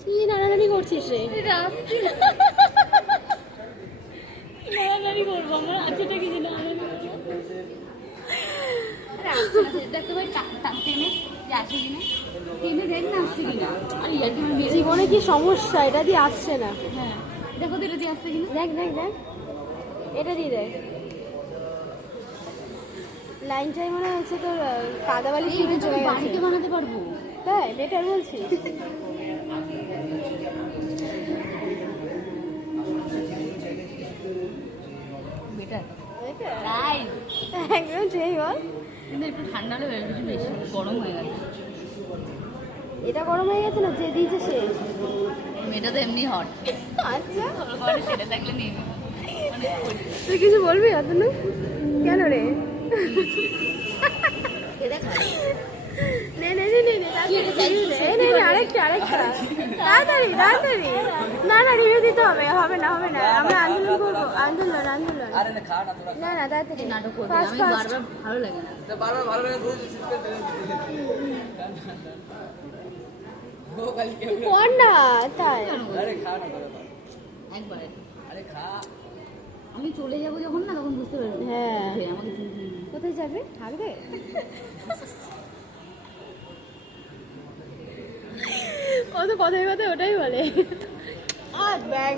কি নাড়ানাড়ি করছিস রে? নাড়ানাড়ি করবো আমরা, আছেটা কিছু না। জীবনে কি সমস্যা, এটা দিয়ে আসছে না। হ্যাঁ দেখো তো এটা দিয়ে আসছে কিনা। দেখ দেখ দেখ, এটা দিয়ে দেখ। লাইনটাই মনে হচ্ছে তোর কাদাবালি সিমেন্ট চলে গেছে। বাড়িতে বানাতে পারবো তাই বেটার বলছিস? বেটার তাই একদম সেই বল। কিন্তু একটু ঠান্ডা হলে বেশি গরম হয়ে গেছে। এটা গরম হয়ে গেছে না, যে দিয়েছে সে। এটা তো এমনি হট। আচ্ছা সেটা থাকলে নিয়ে তুই কিছু বলবি অতনু? কেন রে? তাড়াতাড়ি তাড়াতাড়ি। না না রিভিউ দিতে হবে, হবে না হবে না, আমরা আন্দোলন করবো। আন্দোলন আন্দোলন। না না তাড়াতাড়ি নাটক করবো, বারবার ভালো লাগে না। কর না তাই। একবারে আমি চলে যাবো যখন না, তখন বুঝতে পারবি। হ্যাঁ আমাকে কোথায় যাবে? থাকবে। ও তো কথায় কথায় ওটাই বলে। আর ব্যাগ